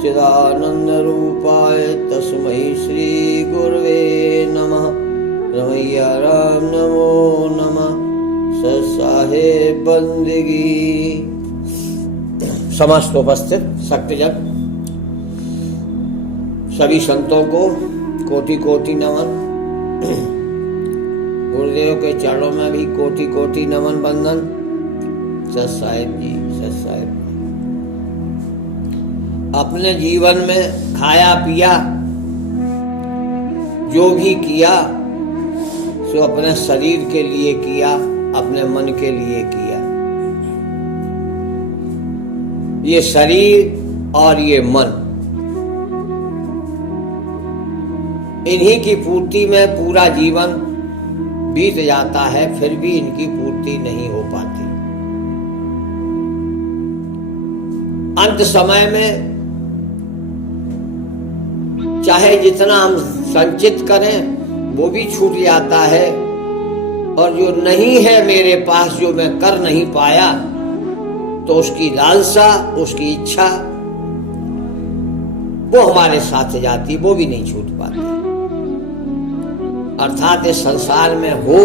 सच्चिदानन्दरूपाय तस्मै श्री गुरवे नमः। रमैया राम नमो नमः। साहेब बंदगी। समस्त उपस्थित शक्तिजन सभी संतों को कोटि कोटि नमन। गुरुदेव के चरणों में भी कोटि कोटि नमन बंदन। सत साहिब जी, सत साहिब जी। अपने जीवन में खाया पिया जो भी किया सो अपने शरीर के लिए किया, अपने मन के लिए किया। ये शरीर और ये मन, इन्हीं की पूर्ति में पूरा जीवन बीत जाता है, फिर भी इनकी पूर्ति नहीं हो पाती। अंत समय में चाहे जितना हम संचित करें वो भी छूट जाता है, और जो नहीं है मेरे पास, जो मैं कर नहीं पाया, तो उसकी लालसा, उसकी इच्छा वो हमारे साथ जाती, वो भी नहीं छूट पाती। अर्थात इस संसार में हो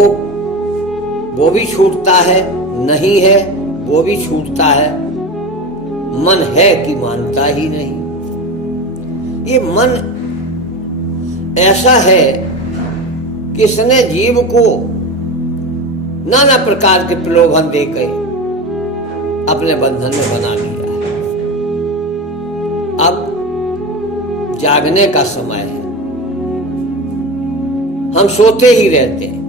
वो भी छूटता है, नहीं है वो भी छूटता है, मन है कि मानता ही नहीं। ये मन ऐसा है कि इसने जीव को नाना प्रकार के प्रलोभन देकर अपने बंधन में बना लिया है। अब जागने का समय है, हम सोते ही रहते हैं।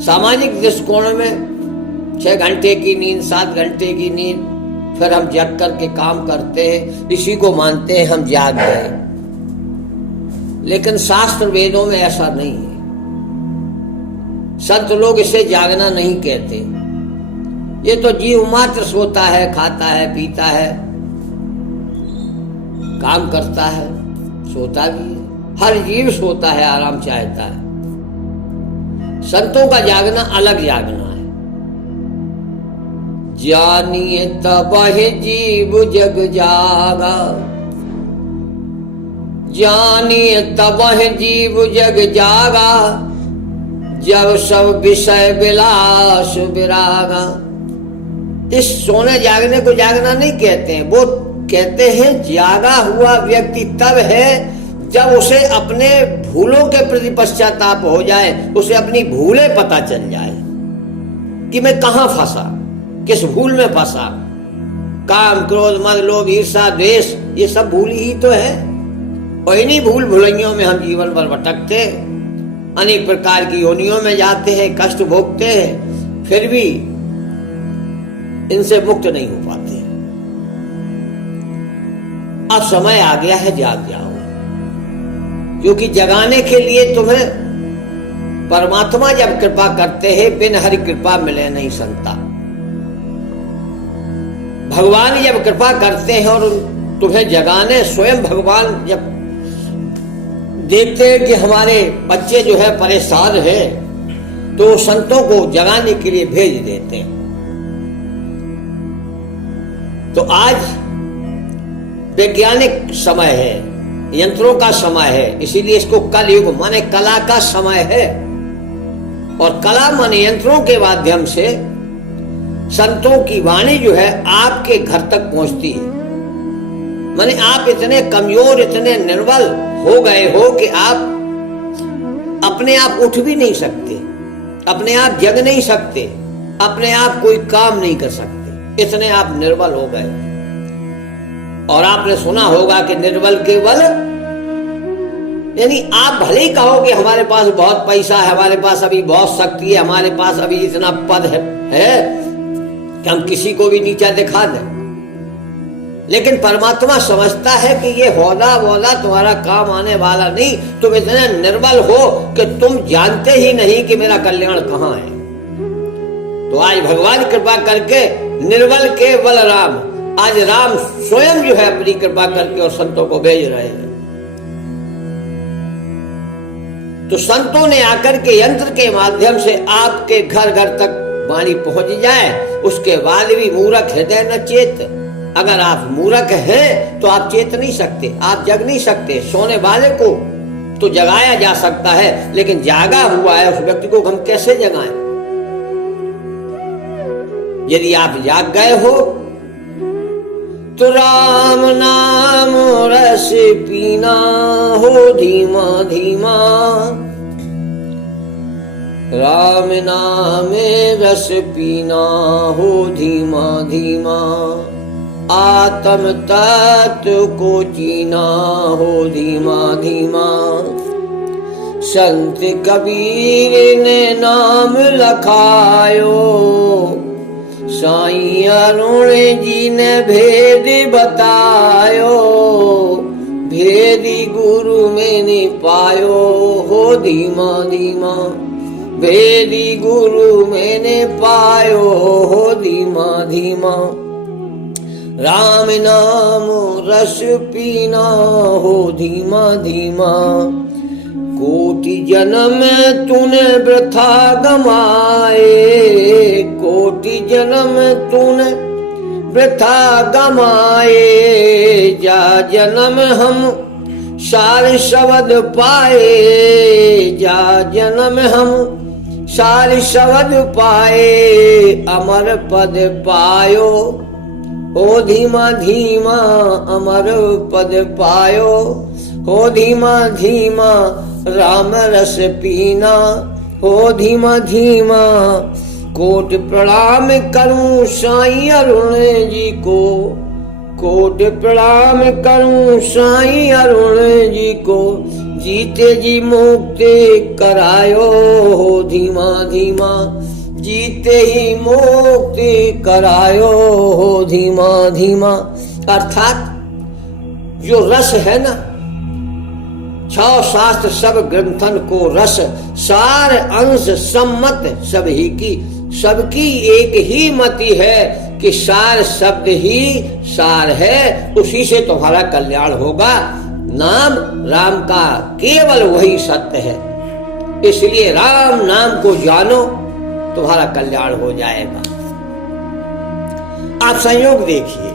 सामाजिक दृष्टिकोण में 6 घंटे की नींद, 7 घंटे की नींद, फिर हम जग करके काम करते हैं, इसी को मानते हैं हम जाग गए। लेकिन शास्त्र वेदों में ऐसा नहीं है। संत लोग इसे जागना नहीं कहते। ये तो जीव मात्र सोता है, खाता है, पीता है, काम करता है, सोता भी है। हर जीव सोता है, आराम चाहता है। संतों का जागना अलग जागना है। जानिए तबहि जीव जग जागा, जानिए तबहि जीव जग जागा, जब सब विषय विलास विरागा। इस सोने जागने को जागना नहीं कहते हैं, वो कहते हैं जागा हुआ व्यक्ति तब है जब उसे अपने भूलों के प्रति पश्चाताप हो जाए, उसे अपनी भूलें पता चल जाए कि मैं कहाँ फंसा, किस भूल में फंसा। काम, क्रोध, मद, लोभ, ईर्ष्या, द्वेष, ये सब भूल ही तो है। और इन्हीं भूल भुलैयों में हम जीवन भर भटकते, अनेक प्रकार की योनियों में जाते हैं, कष्ट भोगते हैं, फिर भी इनसे मुक्त नहीं हो पाते। अब समय आ गया है, जाग जाओ, क्योंकि जगाने के लिए तुम्हें परमात्मा जब कृपा करते हैं, बिन हरि कृपा मिले नहीं संता। भगवान जब कृपा करते हैं और तुम्हें जगाने, स्वयं भगवान जब देखते हैं कि हमारे बच्चे जो है परेशान है, तो संतों को जगाने के लिए भेज देते हैं। तो आज वैज्ञानिक समय है, यंत्रों का समय है, इसीलिए इसको कलयुग माने कला का समय है। और कला माने यंत्रों के माध्यम से संतों की वाणी जो है आपके घर तक पहुंचती है। माने आप इतने कमजोर, इतने निर्बल हो गए हो कि आप अपने आप उठ भी नहीं सकते, अपने आप जग नहीं सकते, अपने आप कोई काम नहीं कर सकते, इतने आप निर्बल हो गए। और आपने सुना होगा कि निर्बल के बल, यानी आप भले ही कहो कि हमारे पास बहुत पैसा है, हमारे पास अभी बहुत शक्ति है, हमारे पास अभी इतना पद है कि हम किसी को भी नीचा दिखा दें, लेकिन परमात्मा समझता है कि ये होदा वोदा तुम्हारा काम आने वाला नहीं। तुम इतने निर्बल हो कि तुम जानते ही नहीं कि मेरा कल्याण कहाँ है। तो आज भगवान कृपा करके निर्बल के बलराम, आज राम स्वयं जो है अपनी कृपा करके और संतों को भेज रहे हैं। तो संतों ने आकर के यंत्र के माध्यम से आपके घर घर तक वाणी पहुंच जाए, उसके बाद भी मूर्ख हृदय न चेत। अगर आप मूर्ख हैं तो आप चेत नहीं सकते, आप जग नहीं सकते। सोने वाले को तो जगाया जा सकता है, लेकिन जागा हुआ है उस व्यक्ति को हम कैसे जगाएं? यदि आप जाग गए हो तो राम नाम रस पीना हो धीमा धीमा, राम नाम रस पीना हो धीमा धीमा, आत्म तत्व को जीना हो धीमा धीमा। संत कबीर ने नाम लखायो, साईं अरुण जी ने भेद बतायो, भेदी गुरु मैंने पायो हो धीमा धीमा, भेदी गुरु मैंने पायो हो धीमा धीमा। राम नाम रस पीना हो धीमा धीमा, कोटि जन्म तूने वृथा गमाए, कोटि जन्म तूने वृथा गमाए, जा जन्म हम सार शब्द पाए, जा जन्म हम सार शब्द पाए, अमर पद पायो हो धीमा धीमा, अमर पद पायो हो धीमा धीमा, राम रस पीना हो धीमा धीमा। कोट प्रणाम करूं साईं अरुण जी को, कोट प्रणाम करूं साईं अरुण जी को, जीते जी मुक्ति करायो हो धीमा धीमा, जीते ही मुक्ति करायो हो धीमा धीमा। अर्थात जो रस है ना, छह शास्त्र सब ग्रंथन को रस, सार अंश सम्मत सभी की, सबकी एक ही मति है कि सार शब्द ही सार है, उसी से तुम्हारा कल्याण होगा। नाम राम का केवल वही सत्य है, इसलिए राम नाम को जानो, तुम्हारा कल्याण हो जाएगा। आप संयोग देखिए,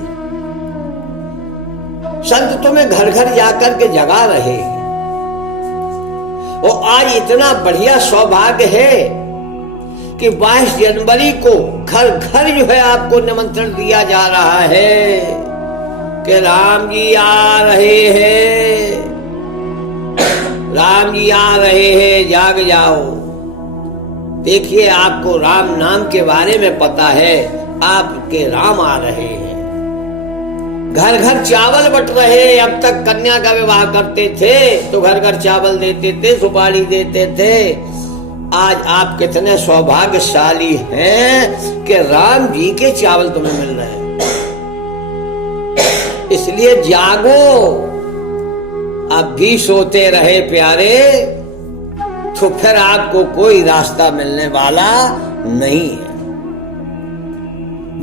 संत तुम्हें घर घर जाकर के जगा रहे हैं, और आज इतना बढ़िया सौभाग्य है कि 22 जनवरी को घर घर जो है आपको निमंत्रण दिया जा रहा है कि राम जी आ रहे हैं, राम जी आ रहे हैं, जाग जाओ। देखिए, आपको राम नाम के बारे में पता है, आपके राम आ रहे हैं। घर घर चावल बट रहे। अब तक कन्या का विवाह करते थे तो घर घर चावल देते थे, सुपारी देते थे। आज आप कितने सौभाग्यशाली हैं कि राम जी के चावल तुम्हें मिल रहे हैं। इसलिए जागो, अब भी सोते रहे प्यारे तो फिर आपको कोई रास्ता मिलने वाला नहीं है।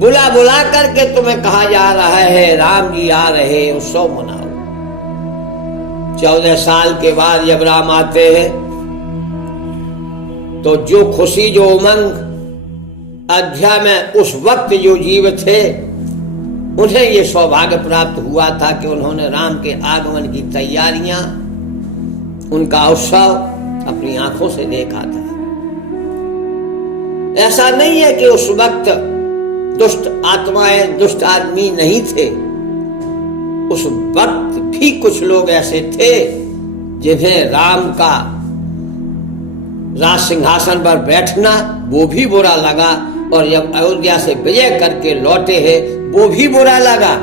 बुला बुला करके तुम्हें कहा जा रहा है राम जी आ रहे, उत्सव मनाओ। 14 साल के बाद जब राम आते हैं तो जो खुशी, जो उमंग अयोध्या में उस वक्त जो जीव थे उन्हें ये सौभाग्य प्राप्त हुआ था कि उन्होंने राम के आगमन की तैयारियां, उनका उत्सव अपनी आंखों से देखा था। ऐसा नहीं है कि उस वक्त दुष्ट आत्माएं, दुष्ट आदमी नहीं थे। उस वक्त भी कुछ लोग ऐसे थे जिन्हें राम का राज सिंहासन पर बैठना वो भी बुरा लगा, और जब अयोध्या से विजय करके लौटे हैं वो भी बुरा लगा।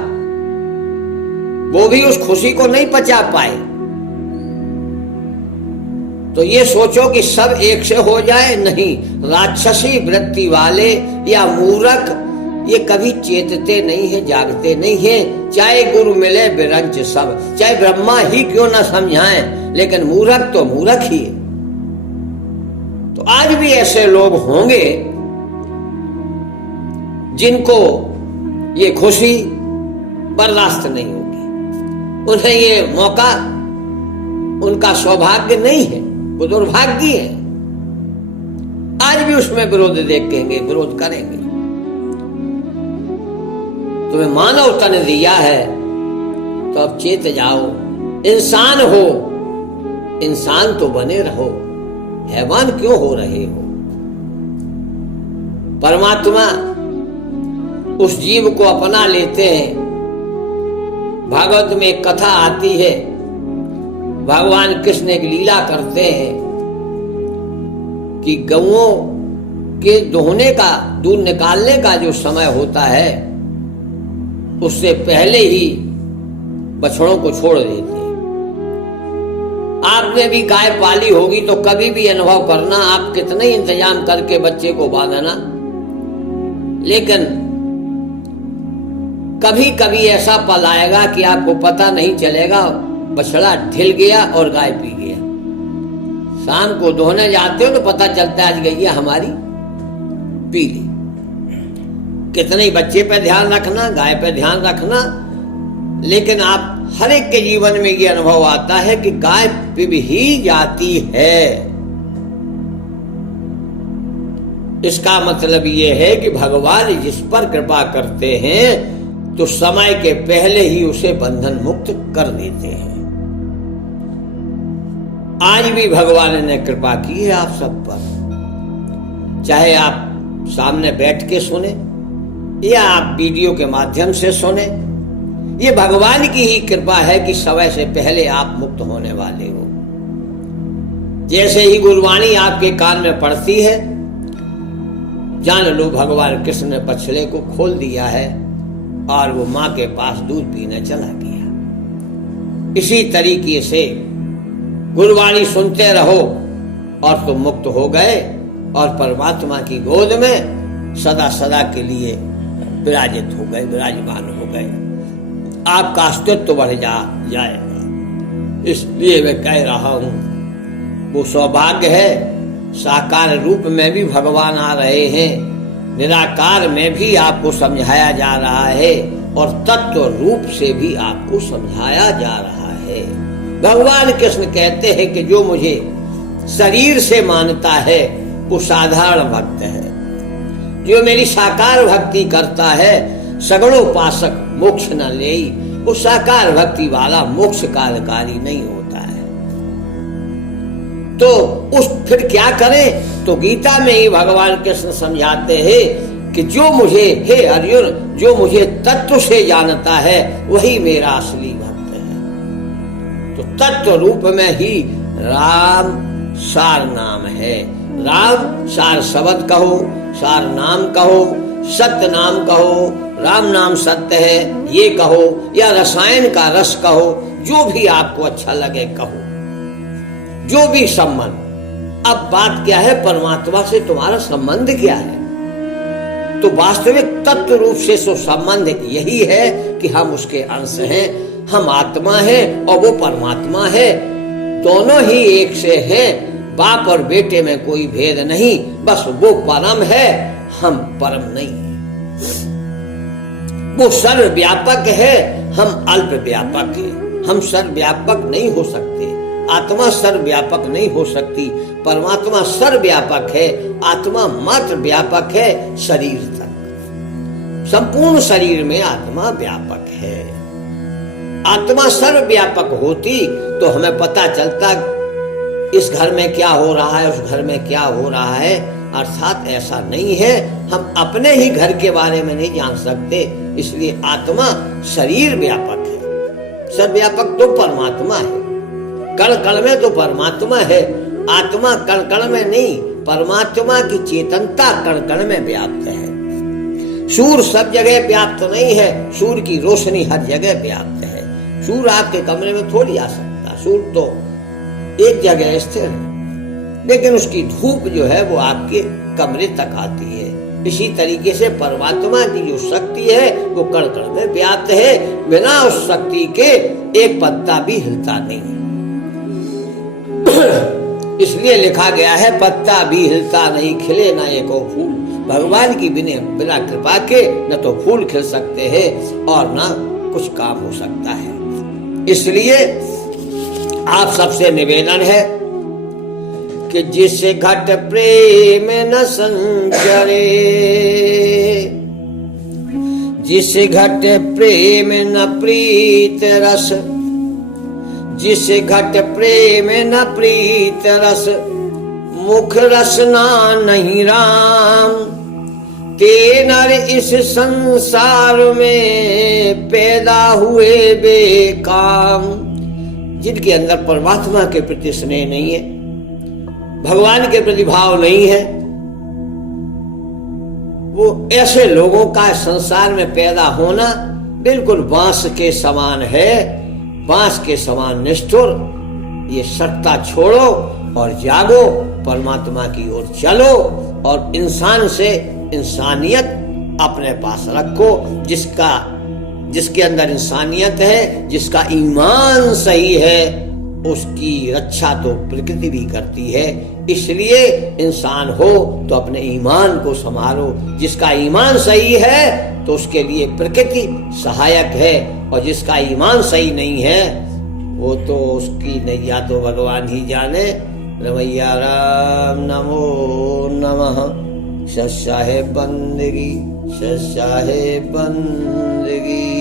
वो भी उस खुशी को नहीं पचा पाए। तो ये सोचो कि सब एक से हो जाए, नहीं। राक्षसी वृत्ति वाले या मूर्ख ये कभी चेतते नहीं है, जागते नहीं है। चाहे गुरु मिले बिरंच सब, चाहे ब्रह्मा ही क्यों ना समझाएं, लेकिन मूर्ख तो मूर्ख ही है। तो आज भी ऐसे लोग होंगे जिनको ये खुशी बर्दाश्त नहीं होगी, उन्हें ये मौका, उनका सौभाग्य नहीं है, वो दुर्भाग्य है। आज भी उसमें विरोध देखेंगे, विरोध करेंगे। तुम्हें मानव तन दिया है तो अब चेत जाओ, इंसान हो, इंसान तो बने रहो, हैवान क्यों हो रहे हो। परमात्मा उस जीव को अपना लेते हैं। भागवत में एक कथा आती है, भगवान कृष्ण एक लीला करते हैं कि गौओं के दोहने का, दूध निकालने का जो समय होता है उससे पहले ही बछड़ों को छोड़ देते हैं। आपने भी गाय पाली होगी तो कभी भी अनुभव करना, आप कितने ही इंतजाम करके बच्चे को बांधना, लेकिन कभी कभी ऐसा पल आएगा कि आपको पता नहीं चलेगा, बछड़ा ढिल गया और गाय पी गया। शाम को दोहने जाते हो तो पता चलता है आज गैया हमारी पी ली। कितने ही बच्चे पे ध्यान रखना, गाय पे ध्यान रखना, लेकिन आप हर एक के जीवन में ये अनुभव आता है कि गाय पी ही जाती है। इसका मतलब ये है कि भगवान जिस पर कृपा करते हैं तो समय के पहले ही उसे बंधन मुक्त कर देते हैं। आज भी भगवान ने कृपा की है आप सब पर, चाहे आप सामने बैठ के सुने या आप वीडियो के माध्यम से सुने, ये भगवान की ही कृपा है कि समय से पहले आप मुक्त होने वाले हो। जैसे ही गुरबाणी आपके कान में पड़ती है, जान लो भगवान कृष्ण ने बछड़े को खोल दिया है और वो मां के पास दूध पीने चला गया। इसी तरीके से गुरबाणी सुनते रहो और तुम मुक्त हो गए और परमात्मा की गोद में सदा सदा के लिए विराजित हो गए, विराजमान हो गए। आपका अस्तित्व बढ़ जाएगा। इसलिए मैं कह रहा हूं, वो सौभाग्य है, साकार रूप में भी भगवान आ रहे हैं, निराकार में भी आपको समझाया जा रहा है और तत्व रूप से भी आपको समझाया जा रहा है। भगवान कृष्ण कहते हैं कि जो मुझे शरीर से मानता है वो साधारण भक्त है, जो मेरी साकार भक्ति करता है सगुणोपासक मोक्ष न ले, वो साकार भक्ति वाला मोक्ष कार्यकारी नहीं होता है। तो उस फिर क्या करें, तो गीता में ही भगवान कृष्ण समझाते हैं कि जो मुझे, हे अर्जुन, जो मुझे तत्व से जानता है वही मेरा असली भक्त है। तो तत्व रूप में ही राम सार नाम है। राम सार शब्द कहो, सार नाम कहो, सत्य नाम कहो, राम नाम सत्य है ये कहो, या रसायन का रस कहो, जो भी आपको अच्छा लगे कहो, जो भी संबंध। अब बात क्या है, परमात्मा से तुम्हारा संबंध क्या है? तो वास्तविक तत्व रूप से तो संबंध यही है कि हम उसके अंश हैं, हम आत्मा हैं और वो परमात्मा है, दोनों ही एक से हैं। बाप और बेटे में कोई भेद नहीं, बस वो परम है, हम परम नहीं है। वो सर्वव्यापक है, हम अल्प व्यापक हैं। हम सर्वव्यापक नहीं हो सकते, आत्मा सर्वव्यापक नहीं हो सकती। परमात्मा सर्वव्यापक है, आत्मा मात्र व्यापक है शरीर तक। संपूर्ण शरीर में आत्मा व्यापक है। आत्मा सर्वव्यापक होती तो हमें पता चलता इस घर में क्या हो रहा है, उस घर में क्या हो रहा है। अर्थात ऐसा नहीं है, हम अपने ही घर के बारे में नहीं जान सकते। इसलिए आत्मा शरीर व्यापक है, सर्वव्यापक तो परमात्मा है। कण कण में तो परमात्मा है, आत्मा कण कण में नहीं, परमात्मा की चेतनता कण कण में व्याप्त है। सूर्य सब जगह व्याप्त नहीं है, सूर्य की रोशनी हर जगह व्याप्त है। सूर्य आपके कमरे में थोड़ी आ सकता, सूर्य तो एक जगह स्थिर है, लेकिन उसकी धूप जो है वो आपके कमरे तक आती है। इसी तरीके से परमात्मा की जो शक्ति है वो कण कण में व्याप्त है, बिना उस शक्ति के एक पत्ता भी हिलता नहीं। इसलिए लिखा गया है, पत्ता भी हिलता नहीं, खिले ना एको फूल। भगवान की बिना कृपा के न तो फूल खिल सकते हैं और न कुछ काम हो सकता है। इसलिए आप सबसे निवेदन है कि जिस घट प्रेम न संचरे, जिस घट प्रेम न प्रीत रस, जिस घट प्रेम न प्रीत रस, मुख रसना नहीं राम। ते नर इस संसार में पैदा हुए बेकाम। जिनके अंदर परमात्मा के प्रति स्नेह नहीं है, भगवान के प्रति भाव नहीं है, वो ऐसे लोगों का संसार में पैदा होना बिल्कुल बांस के समान है, बांस के समान निष्ठुर। ये सत्ता छोड़ो और जागो, परमात्मा की ओर चलो और इंसान से इंसानियत अपने पास रखो। जिसके अंदर इंसानियत है, जिसका ईमान सही है, उसकी रक्षा तो प्रकृति भी करती है। इसलिए इंसान हो तो अपने ईमान को संभालो। जिसका ईमान सही है तो उसके लिए प्रकृति सहायक है, और जिसका ईमान सही नहीं है वो तो उसकी नैया तो भगवान ही जाने। रमैया राम नमो नमः। सच्चा है बंदगी, सच्चा है बंदगी।